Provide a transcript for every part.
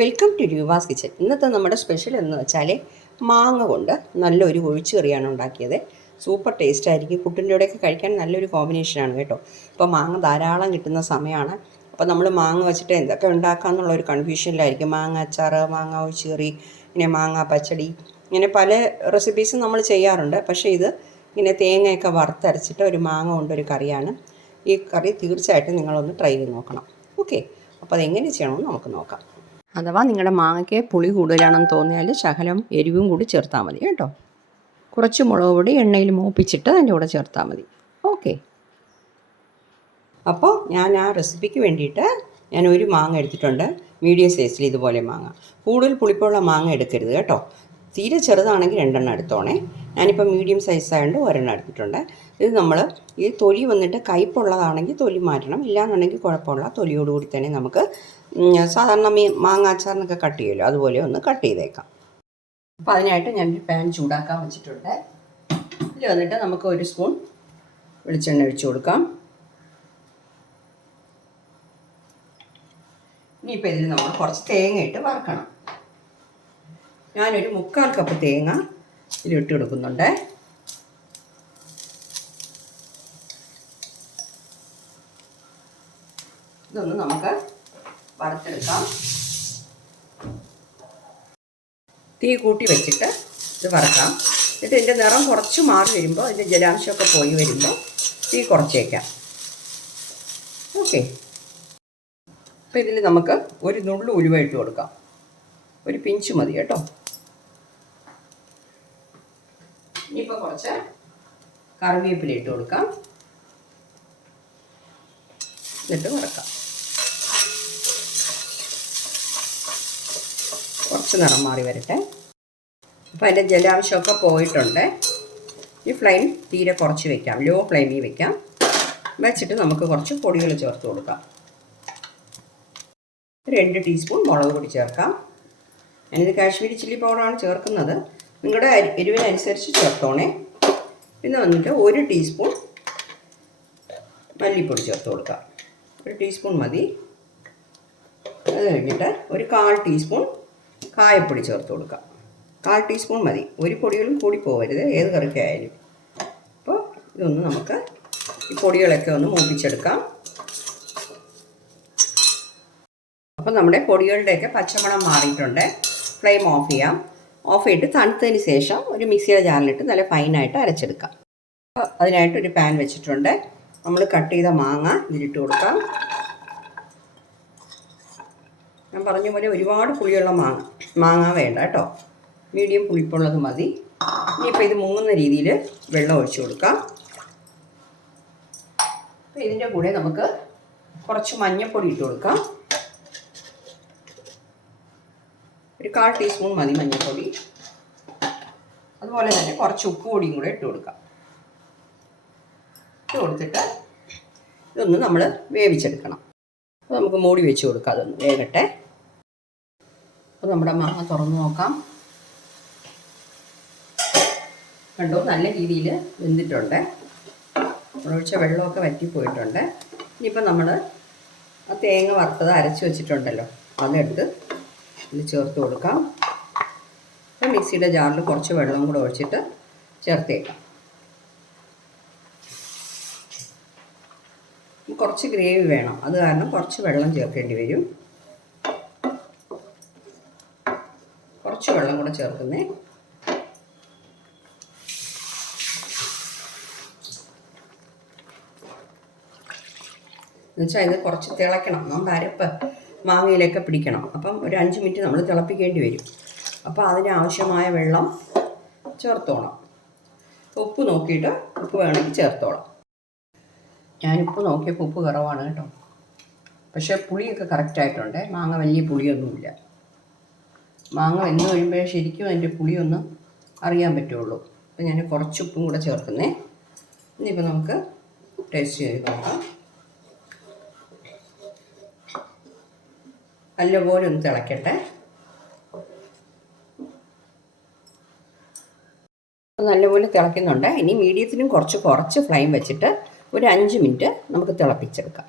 Welcome to Roopa's kitchen ഇന്നത്തെ നമ്മുടെ special എന്ന് വെച്ചാൽ മാങ്ങ കൊണ്ട് നല്ലൊരു ഒഴിച്ചുകറിയാണ് ഉണ്ടാക്കിയത്. സൂപ്പർ ടേസ്റ്റ് ആയിരിക്കും. പുട്ടിന്റെ കൂടെയൊക്കെ കഴിക്കാൻ നല്ലൊരു കോമ്പിനേഷനാണ് കേട്ടോ. ഇപ്പോൾ മാങ്ങ ധാരാളം കിട്ടുന്ന സമയമാണ് അപ്പോൾ നമ്മൾ മാങ്ങ വെച്ചിട്ട് എന്തൊക്കെ ഉണ്ടാക്കാമെന്നുള്ള ഒരു കൺഫ്യൂഷനിലായിരിക്കും മാങ്ങ അച്ചാറ് മാങ്ങ ഒഴിച്ചുകറി പിന്നെ മാങ്ങ പച്ചടി ഇങ്ങനെ പല റെസിപ്പീസും നമ്മൾ ചെയ്യാറുണ്ട്. പക്ഷേ ഇത് ഇങ്ങനെ തേങ്ങയൊക്കെ വറുത്തരച്ചിട്ട് ഒരു മാങ്ങ കൊണ്ടൊരു കറിയാണ്. ഈ കറി തീർച്ചയായിട്ടും നിങ്ങളൊന്ന് ട്രൈ ചെയ്ത് നോക്കണം. ഓക്കെ അപ്പോൾ അതെങ്ങനെ ചെയ്യണമെന്ന് നമുക്ക് നോക്കാം. അഥവാ നിങ്ങളുടെ മാങ്ങയ്ക്ക് പുളി കൂടുതലാണെന്ന് തോന്നിയാൽ ശകലം എരിവും കൂടി ചേർത്താൽ മതി കേട്ടോ. കുറച്ച് മുളക് പൊടി എണ്ണയിൽ മൂപ്പിച്ചിട്ട് അതിന്റെ കൂടെ ചേർത്താൽ മതി. ഓക്കെ. അപ്പോൾ ഞാൻ ആ റെസിപ്പിക്ക് വേണ്ടിയിട്ട് ഞാൻ ഒരു മാങ്ങ എടുത്തിട്ടുണ്ട്. മീഡിയം സൈസിൽ ഇതുപോലെ മാങ്ങ. കൂടുതൽ പുളിപ്പുള്ള മാങ്ങ എടുക്കരുത് കേട്ടോ. തീരെ ചെറുതാണെങ്കിൽ രണ്ടെണ്ണം എടുത്തോണേ. ഞാനിപ്പോൾ മീഡിയം സൈസായതുകൊണ്ട് ഒരെണ്ണം എടുത്തിട്ടുണ്ട്. ഇത് നമ്മൾ ഈ തൊലി വന്നിട്ട് കയ്പുള്ളതാണെങ്കിൽ തൊലി മാറ്റണം. ഇല്ലാന്നുണ്ടെങ്കിൽ കുഴപ്പമുള്ള തൊലിയോടുകൂടി തന്നെ നമുക്ക് സാധാരണ മീൻ മാങ്ങ അച്ചാറിനൊക്കെ കട്ട് ചെയ്യുമല്ലോ അതുപോലെ ഒന്ന് കട്ട് ചെയ്തേക്കാം. അപ്പോൾ അതിനായിട്ട് ഞാൻ ഒരു പാൻ ചൂടാക്കാൻ വെച്ചിട്ടുണ്ട്. ഇതിൽ വന്നിട്ട് നമുക്ക് ഒരു സ്പൂൺ വെളിച്ചെണ്ണ ഒഴിച്ച് കൊടുക്കാം. ഇനിയിപ്പോൾ ഇതിൽ നമ്മൾ കുറച്ച് തേങ്ങ ഇട്ട് വറക്കണം. ഞാനൊരു മുക്കാൽ കപ്പ് തേങ്ങ ഇതിലിട്ട് കൊടുക്കുന്നുണ്ട് ഇതൊന്ന് നമുക്ക് വറുത്തെടുക്കാം തീ കൂട്ടി വെച്ചിട്ട് ഇത് വറക്കാം. എന്നിട്ട് ഇതിന്റെ നിറം കുറച്ച് മാറി വരുമ്പോൾ ഇതിന്റെ ജലാംശമൊക്കെ പോയി വരുമ്പോൾ തീ കുറച്ചേക്കാം ഓക്കെ. അപ്പോൾ ഇതിൽ നമുക്ക് ഒരു നുള്ളു ഉലുവ ഇട്ട് കൊടുക്കാം. ഒരു പിഞ്ച് മതി കേട്ടോ. ഇനിയിപ്പോൾ കുറച്ച് കറിവേപ്പില ഇട്ട് കൊടുക്കാം. എന്നിട്ട് വറക്കാം. നിറം മാറി വരട്ടെ. അപ്പോൾ അതിന്റെ ജലാംശമൊക്കെ പോയിട്ടുണ്ട്. ഈ ഫ്ലെയിം തീരെ കുറച്ച് വെക്കാം. ലോ ഫ്ലെയിമിൽ വെക്കാം. വെച്ചിട്ട് നമുക്ക് കുറച്ച് പൊടികൾ ചേർത്ത് കൊടുക്കാം. രണ്ട് ടീസ്പൂൺ മുളക് പൊടി ചേർക്കാം. ഞാനിത് കാശ്മീരി ചില്ലി പൗഡറാണ് ചേർക്കുന്നത്. നിങ്ങളുടെ എരിവിനനുസരിച്ച് ചേർത്തോണേ. പിന്നെ വന്നിട്ട് ഒരു ടീസ്പൂൺ മല്ലിപ്പൊടി ചേർത്ത് കൊടുക്കാം. ഒരു ടീസ്പൂൺ മതി. അത് കഴിഞ്ഞിട്ട് ഒരു കാൽ ടീസ്പൂൺ കായപ്പൊടി ചേർത്ത് കൊടുക്കാം. കാൽ ടീസ്പൂൺ മതി. ഒരു പൊടികളും കൂടി പോകരുത് ഏത് കറിക്കായാലും അപ്പോൾ ഇതൊന്ന് നമുക്ക് ഈ പൊടികളൊക്കെ ഒന്ന് മൂപ്പിച്ചെടുക്കാം. അപ്പോൾ നമ്മുടെ പൊടികളുടെയൊക്കെ പച്ചമണം മാറിയിട്ടുണ്ട്. ഫ്ലെയിം ഓഫ് ചെയ്യാം. ഓഫ് ചെയ്തിട്ട് തണുത്തതിന് ശേഷം ഒരു മിക്സിയുടെ ജാറിലിട്ട് നല്ല ഫൈനായിട്ട് അരച്ചെടുക്കാം. അപ്പോൾ ഒരു പാൻ വെച്ചിട്ടുണ്ട്. നമ്മൾ കട്ട് ചെയ്ത മാങ്ങ ഇതിലിട്ട് കൊടുക്കാം. ഞാൻ പറഞ്ഞ പോലെ ഒരുപാട് പുളിയുള്ള മാങ്ങ. മാങ്ങ വേണ്ട കേട്ടോ. മീഡിയം പുളിപ്പുള്ളത് മതി. ഇനിയിപ്പോൾ ഇത് മുങ്ങുന്ന രീതിയിൽ വെള്ളം ഒഴിച്ചു കൊടുക്കാം. അപ്പോൾ ഇതിന്റെ കൂടെ നമുക്ക് കുറച്ച് മഞ്ഞൾപ്പൊടി ഇട്ട് കൊടുക്കാം. ഒരു കാൽ ടീസ്പൂൺ മതി മഞ്ഞൾപ്പൊടി അതുപോലെ തന്നെ കുറച്ച് ഉപ്പ് പൊടിയും കൂടെ ഇട്ട് കൊടുക്കാം. ഇട്ട് കൊടുത്തിട്ട് ഇതൊന്ന് നമ്മൾ വേവിച്ചെടുക്കണം. അപ്പോൾ നമുക്ക് മൂടി വെച്ച് കൊടുക്കാം. അതൊന്ന് വേകട്ടെ. അപ്പോൾ നമ്മുടെ മാങ്ങ തുറന്ന് നോക്കാം. കണ്ടോ നല്ല രീതിയിൽ വെന്തിട്ടുണ്ട്. ഒഴിച്ച വെള്ളമൊക്കെ വറ്റിപ്പോയിട്ടുണ്ട്. ഇനിയിപ്പോൾ നമ്മൾ ആ തേങ്ങ വറുത്തത് അരച്ച് വെച്ചിട്ടുണ്ടല്ലോ അതെടുത്ത് ഇതിൽ ചേർത്ത് കൊടുക്കാം. അപ്പോൾ മിക്സിയുടെ ജാറിൽ കുറച്ച് വെള്ളം കൂടെ ഒഴിച്ചിട്ട് ചേർത്തേക്കാം. കുറച്ച് ഗ്രേവി വേണം അത് കാരണം കുറച്ച് വെള്ളം ചേർക്കേണ്ടി വരും. കുറച്ച് വെള്ളം കൂടെ ചേർക്കുന്നേ. എന്നുവെച്ചാൽ ഇത് കുറച്ച് തിളയ്ക്കണം. നമുക്ക് അരപ്പ് മാങ്ങയിലൊക്കെ പിടിക്കണം. അപ്പം ഒരു അഞ്ച് മിനിറ്റ് നമ്മൾ തിളപ്പിക്കേണ്ടി വരും. അപ്പോൾ അതിനാവശ്യമായ വെള്ളം ചേർത്തോണം. ഉപ്പ് നോക്കിയിട്ട് ഉപ്പ് വേണമെങ്കിൽ ചേർത്തോളാം. ഞാനിപ്പോൾ നോക്കിയപ്പോൾ ഉപ്പ് കുറവാണ് കേട്ടോ. പക്ഷേ പുളിയൊക്കെ കറക്റ്റായിട്ടുണ്ട് മാങ്ങ വലിയ പുളിയൊന്നുമില്ല. മാങ്ങ വെന്ത് കഴിയുമ്പോഴേ ശരിക്കും അതിന്റെ പുളിയൊന്ന് അറിയാൻ പറ്റുള്ളൂ. അപ്പോൾ ഞാൻ കുറച്ച് ഉപ്പും കൂടെ ചേർക്കുന്നേ. ഇനിയിപ്പോൾ നമുക്ക് ടേസ്റ്റ് ചെയ്ത് നോക്കാം. നല്ലപോലെ ഒന്ന് തിളയ്ക്കട്ടെ നല്ലപോലെ തിളയ്ക്കുന്നുണ്ട് ഇനി മീഡിയത്തിനും കുറച്ച് കുറച്ച് ഫ്ലെയിം വെച്ചിട്ട് ഒരു അഞ്ച് മിനിറ്റ് നമുക്ക് തിളപ്പിച്ചെടുക്കാം.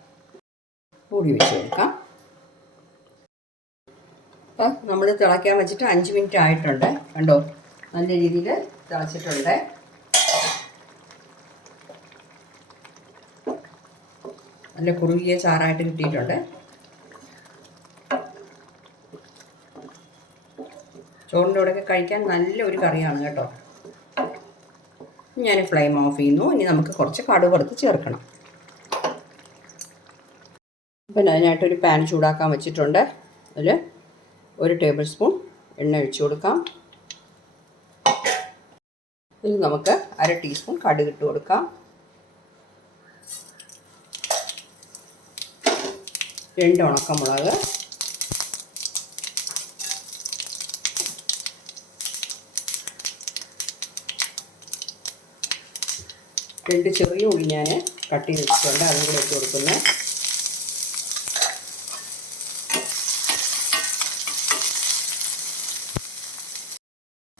മൂടി വെച്ച് കൊടുക്കാം. അപ്പം നമ്മൾ തിളയ്ക്കാൻ വെച്ചിട്ട് അഞ്ച് മിനിറ്റ് ആയിട്ടുണ്ട്. കണ്ടോ? നല്ല രീതിയിൽ തിളച്ചിട്ടുണ്ട്. നല്ല കുറുകിയ ചാറായിട്ട് കിട്ടിയിട്ടുണ്ട്. ചോറിന്റെ കൂടെയൊക്കെ കഴിക്കാൻ നല്ല ഒരു കറിയാണ് കേട്ടോ. ഞാൻ ഫ്ലെയിം ഓഫ് ചെയ്യുന്നു. ഇനി നമുക്ക് കുറച്ച് കടുക് കൊടുത്ത് ചേർക്കണം. അപ്പം അതിനായിട്ടൊരു പാൻ ചൂടാക്കാൻ വെച്ചിട്ടുണ്ട്. അതിൽ ഒരു ടേബിൾ സ്പൂൺ എണ്ണ ഒഴിച്ചു കൊടുക്കാം. ഇതിൽ നമുക്ക് അര ടീസ്പൂൺ കടുക് ഇട്ട് കൊടുക്കാം. രണ്ട് ഉണക്കമുളക്. രണ്ട് ചെറിയ ഉള്ളി ഞാൻ കട്ട് വെച്ചിട്ടുണ്ട് അതും കൂടെ ഇട്ട് കൊടുക്കുന്നത്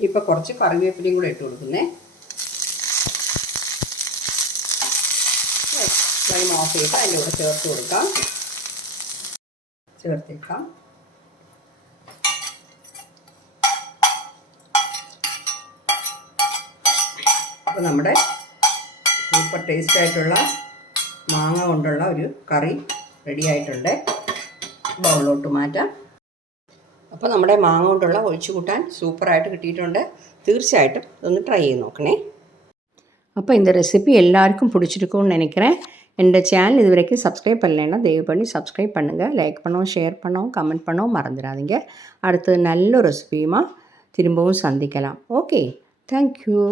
ഇപ്പം കുറച്ച് കറിവേപ്പിലയും കൂടെ ഇട്ട് കൊടുക്കുന്നേ. ഫ്ലെയിം ഓഫ് ചെയ്ത് അതിന്റെ കൂടെ ചേർത്ത് കൊടുക്കാം. ചേർത്തേക്കാം. അപ്പോൾ നമ്മുടെ സൂപ്പർ ടേസ്റ്റ് ആയിട്ടുള്ള മാങ്ങ കൊണ്ടുള്ള ഒരു കറി റെഡി ആയിട്ടുണ്ട്. ബൗളിലോട്ട് മാറ്റാം. അപ്പോൾ നമ്മുടെ മാങ്ങ കൊണ്ടുള്ള ഒഴിച്ചു കൂട്ടാൻ സൂപ്പറായിട്ട് കിട്ടിയിട്ടുണ്ട് തീർച്ചയായിട്ടും ഇതൊന്ന് ട്രൈ ചെയ്ത് നോക്കണേ അപ്പോൾ இந்த ரெசிபி எல்லாருக்கும் பிடிச்சிருக்கும்னு நினைக்கிறேன் இந்த சேனல் இது வரைக்கும் சப்ஸ்கிரைப் பண்ணலைன்னா தயவு பண்ணி சப்ஸ்கிரைப் பண்ணுங்கள் லைக் பண்ணவும் ஷேர் பண்ணவும் கமெண்ட் பண்ணவும் மறந்துடாதீங்க அடுத்தது நல்ல ரெசிபியுமா திரும்பவும் சந்திக்கலாம் ஓகே தேங்க்யூ